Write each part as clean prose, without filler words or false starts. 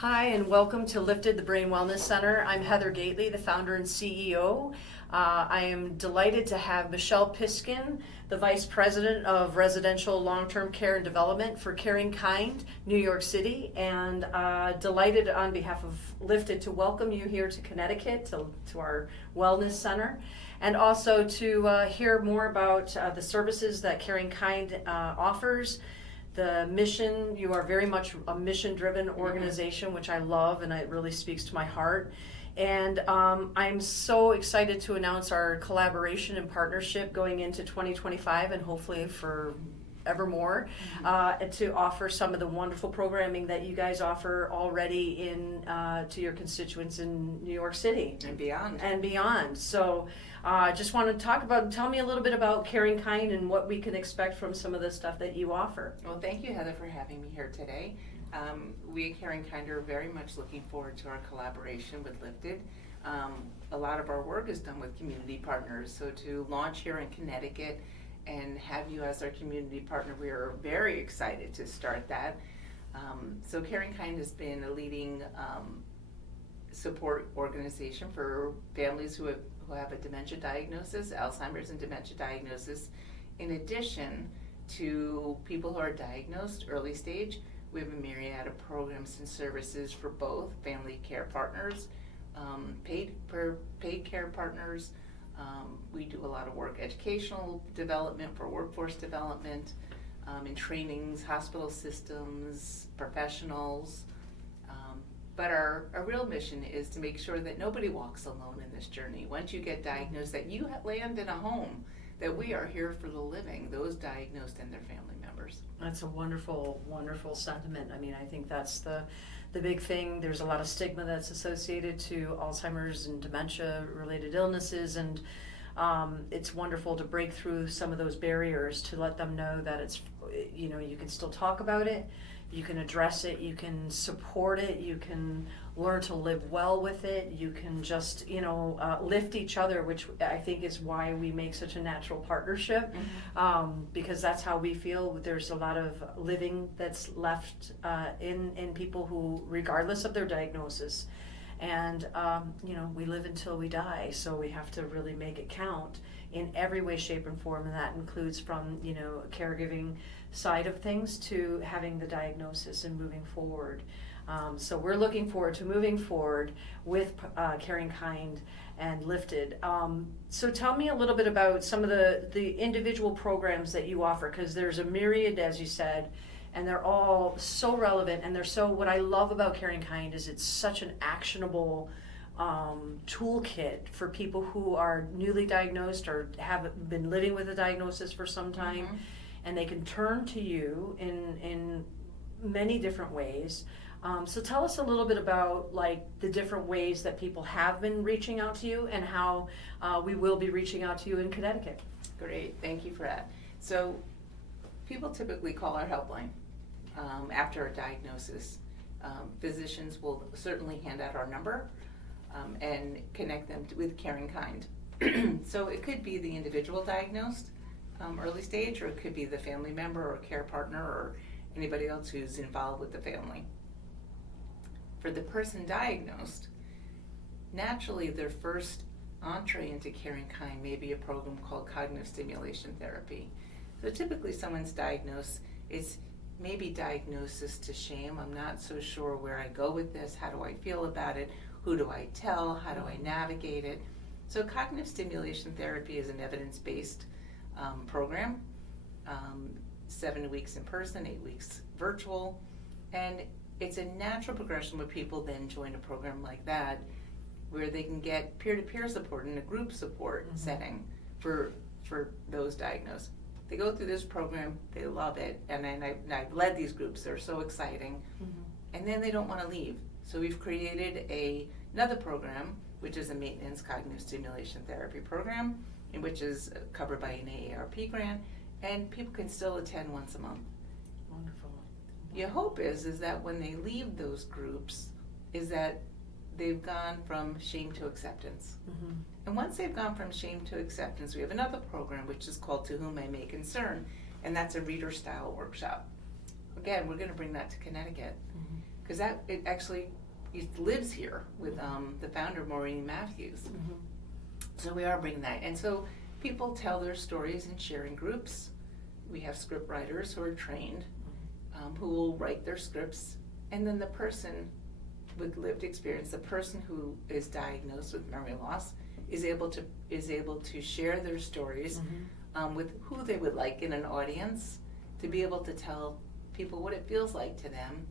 Hi, and welcome to Lifted, the Brain Wellness Center. I'm Heather Gately, the founder and CEO. I am delighted to have Michele Piskin, the Vice President of Residential Long-Term Care and Development for Caring Kind, New York City, and delighted on behalf of Lifted to welcome you here to Connecticut, to our Wellness Center, and also to hear more about the services that Caring Kind offers. The mission, you are very much a mission-driven organization, which I love, and it really speaks to my heart. And I'm so excited to announce our collaboration and partnership going into 2025 and hopefully for evermore, to offer some of the wonderful programming that you guys offer already to your constituents in New York City. And beyond. So just want to tell me a little bit about Caring Kind and what we can expect from some of the stuff that you offer. Well, thank you, Heather, for having me here today. We at Caring Kind are very much looking forward to our collaboration with Lifted. A lot of our work is done with community partners, so to launch here in Connecticut and have you as our community partner, we are very excited to start that. So Caring Kind has been a leading support organization for families who have a dementia diagnosis, Alzheimer's and dementia diagnosis. In addition to people who are diagnosed early stage, we have a myriad of programs and services for both family care partners, paid care partners. We do a lot of work, educational development for workforce development, in trainings, hospital systems, professionals. But our real mission is to make sure that nobody walks alone in this journey. Once you get diagnosed, that you land in a home, that we are here for the living, those diagnosed and their family members. That's a wonderful, wonderful sentiment. I mean, I think that's the big thing. There's a lot of stigma that's associated to Alzheimer's and dementia-related illnesses, and it's wonderful to break through some of those barriers to let them know that it's, you can still talk about it, you can address it, you can support it, you can learn to live well with it, you can just, lift each other, which I think is why we make such a natural partnership, because that's how we feel. There's a lot of living that's left in people who, regardless of their diagnosis, and we live until we die, so we have to really make it count in every way, shape, and form, and that includes from caregiving side of things to having the diagnosis and moving forward. So we're looking forward to moving forward with Caring Kind and Lifted. So tell me a little bit about some of the individual programs that you offer, because there's a myriad, as you said, and they're all so relevant, and what I love about Caring Kind is it's such an actionable toolkit for people who are newly diagnosed or have been living with a diagnosis for some time, and they can turn to you in many different ways. So tell us a little bit about the different ways that people have been reaching out to you and how we will be reaching out to you in Connecticut. Great, thank you for that. So people typically call our helpline after a diagnosis. Physicians will certainly hand out our number and connect them with Caring Kind. So it could be the individual diagnosed early stage, or it could be the family member or care partner or anybody else who's involved with the family. For the person diagnosed, naturally their first entree into Caring Kind may be a program called cognitive stimulation therapy. So typically someone's diagnosed, it's maybe diagnosis to shame. I'm not so sure where I go with this. How do I feel about it? Who do I tell? How do I navigate it? So cognitive stimulation therapy is an evidence-based program, 7 weeks in person, 8 weeks virtual, and it's a natural progression where people then join a program like that where they can get peer-to-peer support in a group support setting for those diagnosed. They go through this program, they love it, and I've led these groups, they're so exciting, and then they don't want to leave. So we've created another program, which is a maintenance cognitive stimulation therapy program, in which is covered by an AARP grant, and people can still attend once a month. Wonderful. Your hope is that when they leave those groups, is that they've gone from shame to acceptance. And once they've gone from shame to acceptance, we have another program which is called To Whom I May Concern, and that's a reader style workshop. Again, we're going to bring that to Connecticut. because it actually it lives here with the founder, Maureen Matthews. Mm-hmm. So we are bringing that. And so people tell their stories in sharing groups. We have script writers who are trained, who will write their scripts. And then the person with lived experience, the person who is diagnosed with memory loss, is able to share their stories with who they would like in an audience, to be able to tell people what it feels like to them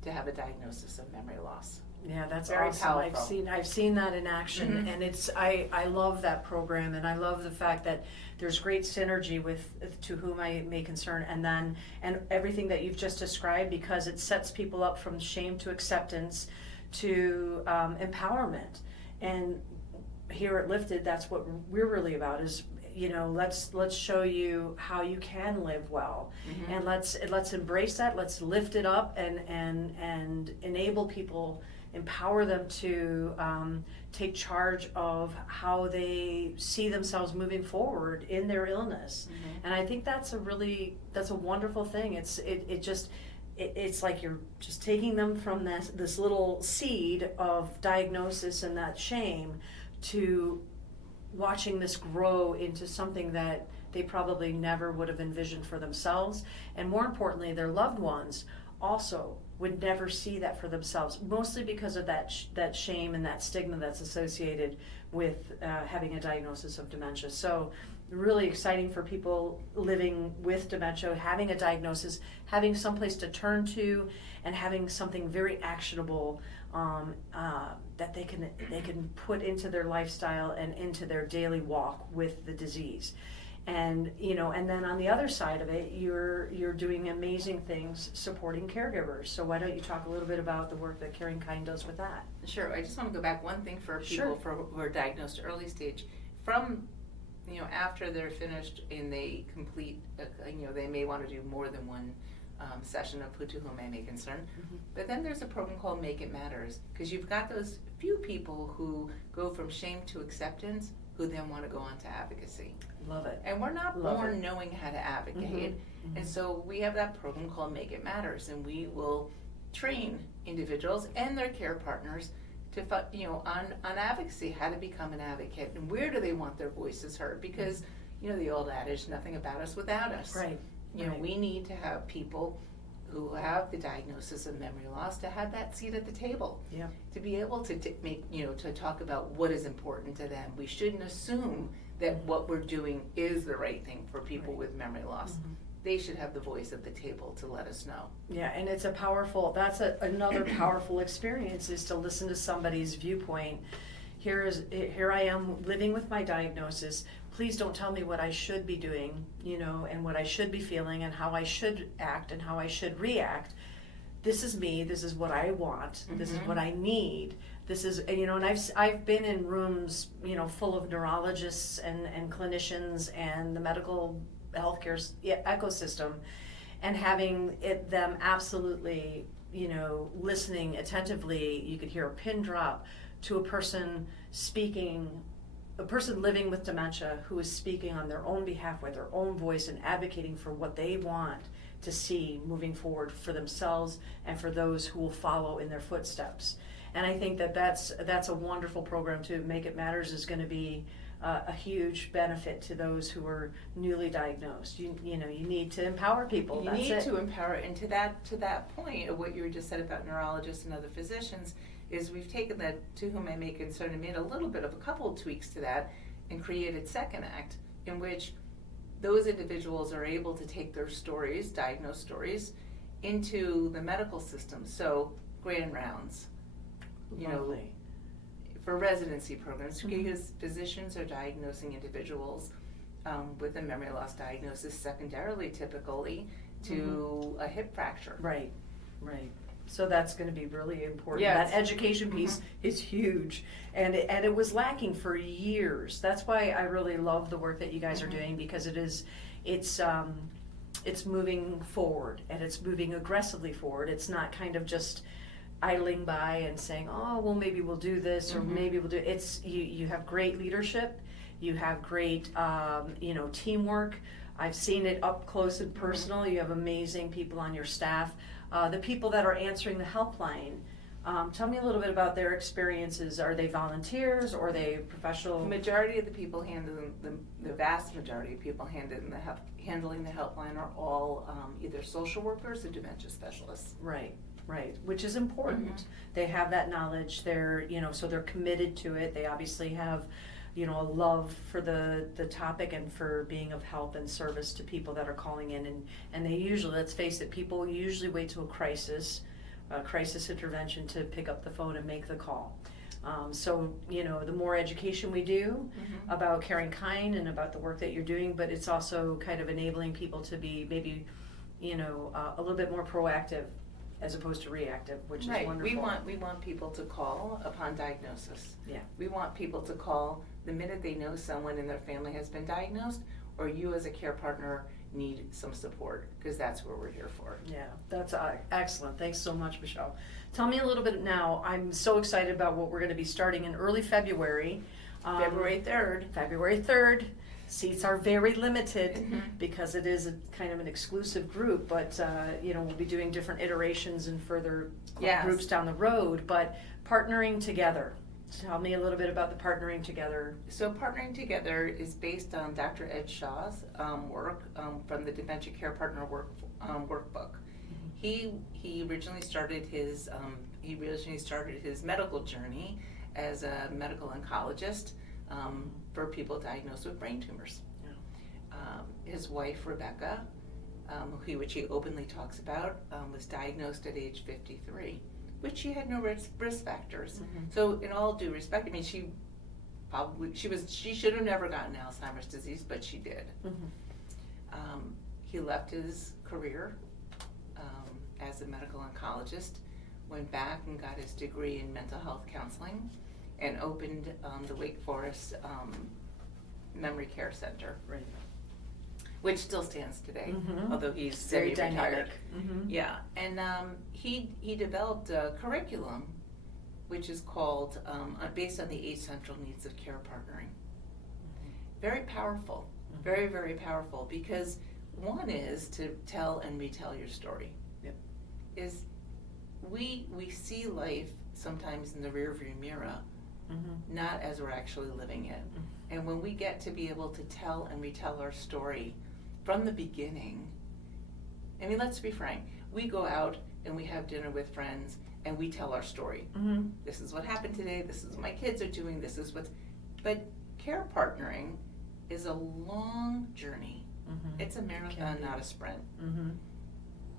to have a diagnosis of memory loss. Yeah, that's Very awesome. powerful. I've seen that in action, and I love that program, and I love the fact that there's great synergy with To Whom I May Concern, and everything that you've just described, because it sets people up from shame to acceptance to empowerment. And here at Lifted, that's what we're really about, is let's show you how you can live well, and let's embrace that. Let's lift it up and enable people, empower them to take charge of how they see themselves moving forward in their illness. And I think that's a wonderful thing. It's like you're just taking them from this little seed of diagnosis and that shame to watching this grow into something that they probably never would have envisioned for themselves, and more importantly, their loved ones also would never see that for themselves, mostly because of that shame and that stigma that's associated with having a diagnosis of dementia. So really exciting for people living with dementia, having a diagnosis, having someplace to turn to, and having something very actionable that they can put into their lifestyle and into their daily walk with the disease. And and then on the other side of it, you're doing amazing things supporting caregivers. So why don't you talk a little bit about the work that Caring Kind does with that? Sure. I just want to go back one thing for people who are diagnosed early stage. From after they're finished and they complete, they may want to do more than one session of Who To Whom I May Concern. But then there's a program called Make It Matters, because you've got those few people who go from shame to acceptance, who then want to go on to advocacy. Love it. And we're not born knowing how to advocate. And so we have that program called Make It Matters, and we will train individuals and their care partners to on advocacy, how to become an advocate, and where do they want their voices heard, because the old adage, nothing about us without us. Right. We need to have people who have the diagnosis of memory loss to have that seat at the table. Yeah. To be able to make, to talk about what is important to them. We shouldn't assume that what we're doing is the right thing for people with memory loss. They should have the voice at the table to let us know. Yeah, and it's another powerful experience, is to listen to somebody's viewpoint. Here I am living with my diagnosis. Please don't tell me what I should be doing, and what I should be feeling, and how I should act and how I should react. This is me. This is what I want. This is what I need. This is, and I've been in rooms, full of neurologists and clinicians and the medical healthcare ecosystem, and having them absolutely, listening attentively. You could hear a pin drop to a person living with dementia who is speaking on their own behalf with their own voice and advocating for what they want to see moving forward for themselves and for those who will follow in their footsteps. And I think that's a wonderful program too. Make It Matters is going to be a huge benefit to those who are newly diagnosed. You need to empower people. You need to empower, and to that point of what you just said about neurologists and other physicians, is we've taken that To Whom I May Concern and made a little bit of a couple of tweaks to that, and created Second Act, in which those individuals are able to take their stories, diagnosed stories, into the medical system. So grand rounds, Lovely. For residency programs, because physicians are diagnosing individuals with a memory loss diagnosis, secondarily typically to a hip fracture. Right. So that's going to be really important. Yes. That education piece is huge, and it was lacking for years. That's why I really love the work that you guys are doing, because it's moving forward, and it's moving aggressively forward. It's not kind of just idling by and saying, oh, well, maybe we'll do this, or maybe we'll do it. It's you have great leadership, you have great teamwork. I've seen it up close and personal. You have amazing people on your staff. The people that are answering the helpline, tell me a little bit about their experiences. Are they volunteers or are they professional? The majority of the people handling, the vast majority of people handling the helpline are all either social workers or dementia specialists. Right, right, which is important. Mhm. They have that knowledge, they're, so they're committed to it. They obviously have, a love for the topic and for being of help and service to people that are calling in. And they usually, let's face it, people usually wait to a crisis intervention to pick up the phone and make the call. So, the more education we do Mhm. about Caring Kind and about the work that you're doing, but it's also kind of enabling people to be maybe, a little bit more proactive as opposed to reactive, which is Right. wonderful. We want people to call upon diagnosis. Yeah. We want people to call the minute they know someone in their family has been diagnosed, or you as a care partner need some support, because that's what we're here for. Yeah, that's excellent. Thanks so much, Michelle. Tell me a little bit now. I'm so excited about what we're going to be starting in early February. February 3rd. February 3rd. Seats are very limited Mhm. because it is a kind of an exclusive group, but we'll be doing different iterations and further Yes. groups down the road. But partnering together. Tell me a little bit about the partnering together. So Partnering Together is based on Dr. Ed Shaw's work from the Dementia Care Partner workbook. He originally started his medical journey as a medical oncologist for people diagnosed with brain tumors. His wife Rebecca, which he openly talks about, was diagnosed at age 53. Which she had no risk factors. Mhm. So in all due respect, I mean, she should have never gotten Alzheimer's disease, but she did. Mm-hmm. He left his career as a medical oncologist, went back and got his degree in mental health counseling, and opened the Wake Forest Memory Care Center, Right. which still stands today, Mhm. although he's Very semi-retired. dynamic. Mm-hmm. Yeah, and he developed a curriculum which is called, based on the 8 central needs of care partnering. Very powerful, Mhm. very, very powerful, because one is to tell and retell your story. Yep. Is we see life sometimes in the rearview mirror, Mm-hmm. not as we're actually living it. And when we get to be able to tell and retell our story from the beginning, I mean, let's be frank, we go out and we have dinner with friends and we tell our story. Mm-hmm. This is what happened today, this is what my kids are doing, this is what's, but care partnering is a long journey. Mm-hmm. It's a marathon, not a sprint. Mm-hmm.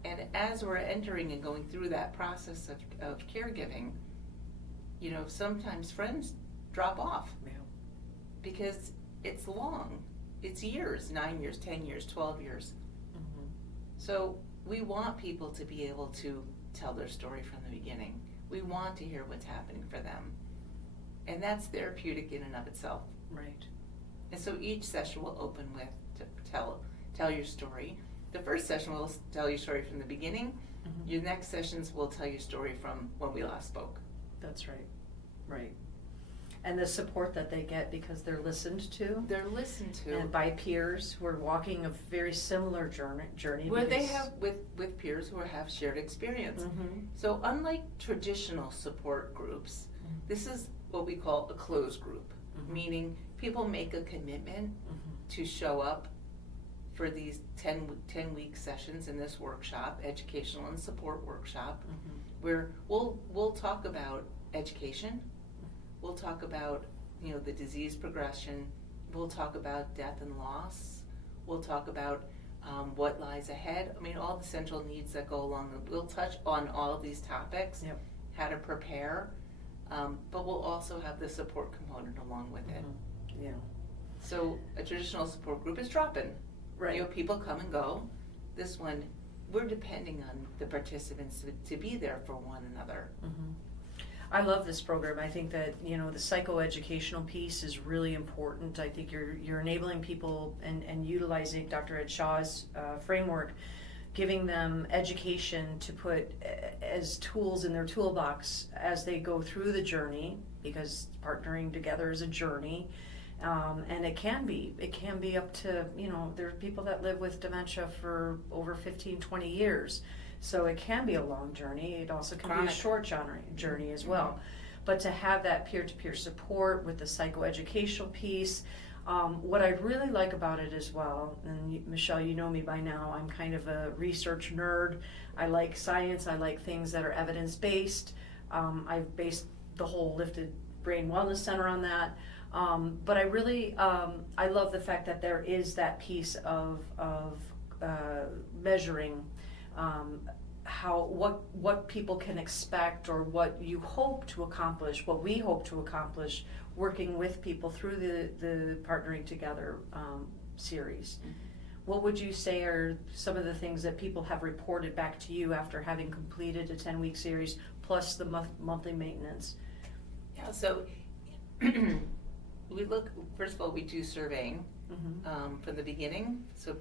And as we're entering and going through that process of caregiving, sometimes friends drop off Yeah. because it's long. It's years, 9 years, 10 years, 12 years. Mm-hmm. So we want people to be able to tell their story from the beginning. We want to hear what's happening for them. And that's therapeutic in and of itself. Right. And so each session will open with to tell your story. The first session will tell your story from the beginning. Mm-hmm. Your next sessions will tell your story from when we last spoke. That's right. Right. And the support that they get because they're listened to They're listened to. and by peers who are walking a very similar journey. Where they because- have with peers who have shared experience. Mhm. So unlike traditional support groups, Mhm. this is what we call a closed group, Mhm. meaning people make a commitment Mhm. to show up for these 10-week sessions in this workshop, educational and support workshop, Mhm. where we'll talk about education, we'll talk about the disease progression, we'll talk about death and loss, we'll talk about what lies ahead. I mean, all the central needs that go along. We'll touch on all of these topics, Yep. how to prepare, but we'll also have the support component along with it. Mhm. Yeah. So a traditional support group is drop-in. Right. People come and go. This one, we're depending on the participants to be there for one another. Mhm. I love this program. I think that, the psychoeducational piece is really important. I think you're enabling people and utilizing Dr. Ed Shaw's framework, giving them education to put as tools in their toolbox as they go through the journey, because partnering together is a journey. And it can be up to, there are people that live with dementia for over 15, 20 years. So it can be a long journey. It also can be Chronic. a short journey as well. But to have that peer-to-peer support with the psychoeducational piece, what I really like about it as well, and Michelle, you know me by now, I'm kind of a research nerd. I like science, I like things that are evidence-based. I've based the whole Lifted Brain Wellness Center on that. But I really, I love the fact that there is that piece of measuring what people can expect, or what you hope to accomplish, what we hope to accomplish working with people through the Partnering Together series. Mm-hmm. What would you say are some of the things that people have reported back to you after having completed a 10-week series plus the monthly maintenance? Yeah, so we look, first of all, we do surveying from the beginning. So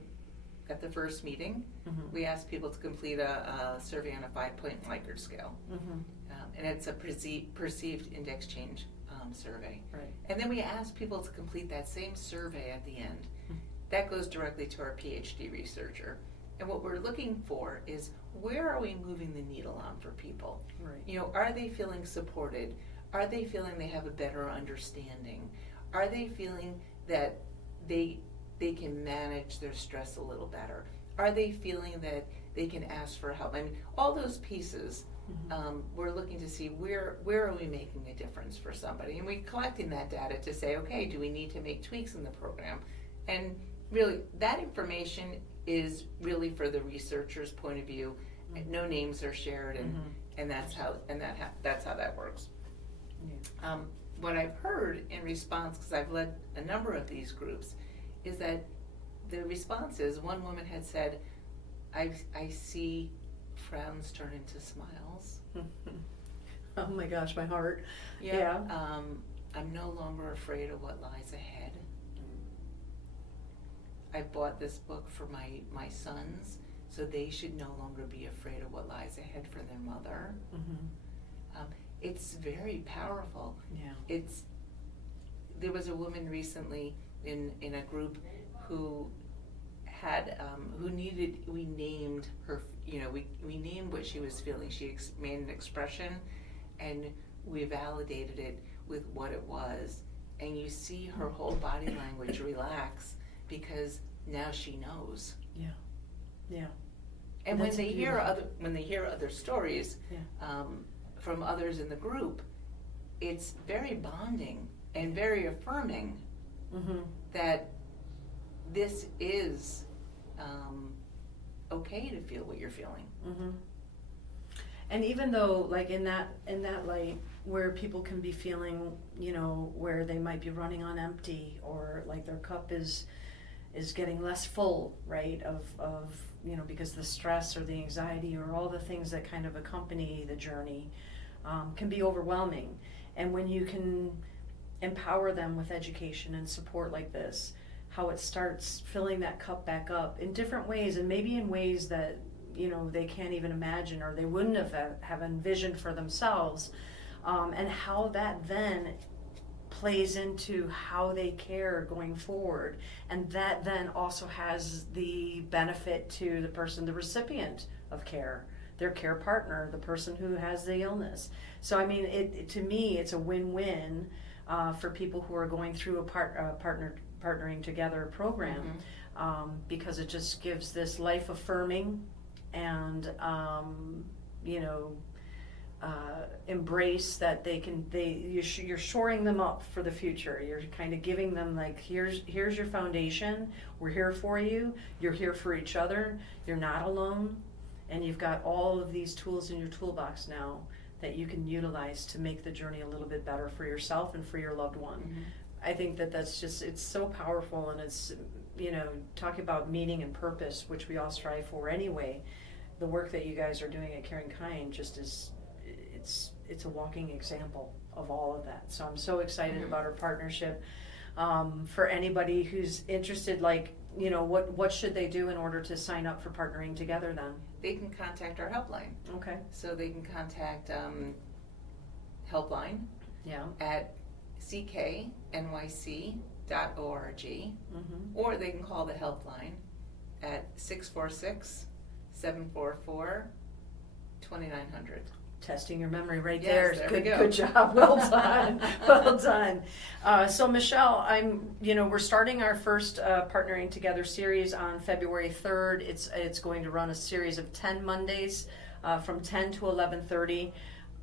at the first meeting, we ask people to complete a survey on a 5-point Likert scale. And it's a perceived index change survey. Right. And then we ask people to complete that same survey at the end. That goes directly to our PhD researcher. And what we're looking for is, where are we moving the needle on for people? Right. You know, are they feeling supported? Are they feeling they have a better understanding? Are they feeling that they can manage their stress a little better? Are they feeling that they can ask for help? I mean, all those pieces, we're looking to see where are we making a difference for somebody? And we're collecting that data to say, okay, do we need to make tweaks in the program? And really, that information is really for the researcher's point of view. No names are shared, and that's how that works. Yeah. What I've heard in response, because I've led a number of these groups, is that the response is, one woman had said, I see frowns turn into smiles. Oh my gosh, my heart. Yeah. I'm no longer afraid of what lies ahead. I bought this book for my sons, so they should no longer be afraid of what lies ahead for their mother. It's very powerful. Yeah. There was a woman recently in a group who had we named her, we named what she was feeling. She made an expression, and we validated it with what it was. And you see her whole body language relax, because now she knows. Yeah. Yeah. And That's when beautiful. they hear other stories, from others in the group, it's very bonding and very affirming that this is okay to feel what you're feeling. And even though, like, in that light, where people can be feeling, where they might be running on empty, or like their cup is getting less full, right, of because the stress or the anxiety or all the things that kind of accompany the journey can be overwhelming. And when you can empower them with education and support like this, how it starts filling that cup back up in different ways, and maybe in ways that they can't even imagine, or they wouldn't have envisioned for themselves, and how that then plays into how they care going forward. And that then also has the benefit to the person, the recipient of care, their care partner, the person who has the illness. So I mean, to me, it's a win-win for people who are going through a partnering together program, because it just gives this life affirming and embrace that you're shoring them up for the future. You're kind of giving them, like, here's your foundation. We're here for you. You're here for each other. You're not alone, and you've got all of these tools in your toolbox now that you can utilize to make the journey a little bit better for yourself and for your loved one. I think that's just, it's so powerful, and it's, talking about meaning and purpose, which we all strive for anyway. The work that you guys are doing at Caring Kind just is, it's a walking example of all of that. So I'm so excited about our partnership. For anybody who's interested, like, what should they do in order to sign up for Partnering Together then? They can contact our helpline. Okay. So they can contact helpline at cknyc.org, or they can call the helpline at 646-744-5655. 2,900. Testing your memory right Yes, there. there we Good, go. good job. Well done. Well done. So Michelle, we're starting our first Partnering Together series on February 3rd. It's going to run a series of 10 Mondays from 10 to 11:30.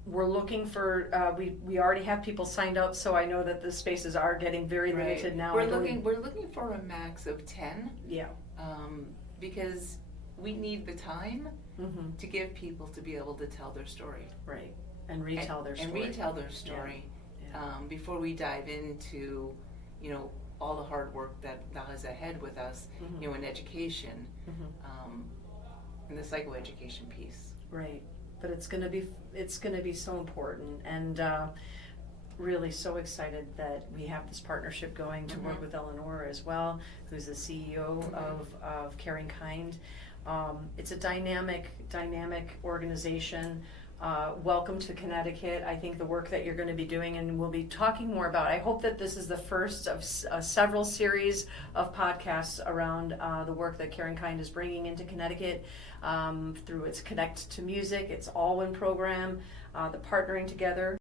We're looking for, we already have people signed up, so I know that the spaces are getting very limited now. We're looking for a max of 10. Yeah. Because we need the time Mm-hmm. to give people to be able to tell their story. Right. And retell their story. And retell their story Yeah. before we dive into, all the hard work that lies ahead with us, Mhm. in education, Mhm. and the psychoeducation piece. Right. But it's gonna be so important, and really so excited that we have this partnership going to work Mhm. with Eleanor as well, who's the CEO of Caring Kind. It's a dynamic organization. Welcome to Connecticut. I think the work that you're going to be doing, and we'll be talking more about. I hope that this is the first of several series of podcasts around the work that Caring Kind is bringing into Connecticut through its Connect to Music, its All-Win program, the Partnering Together.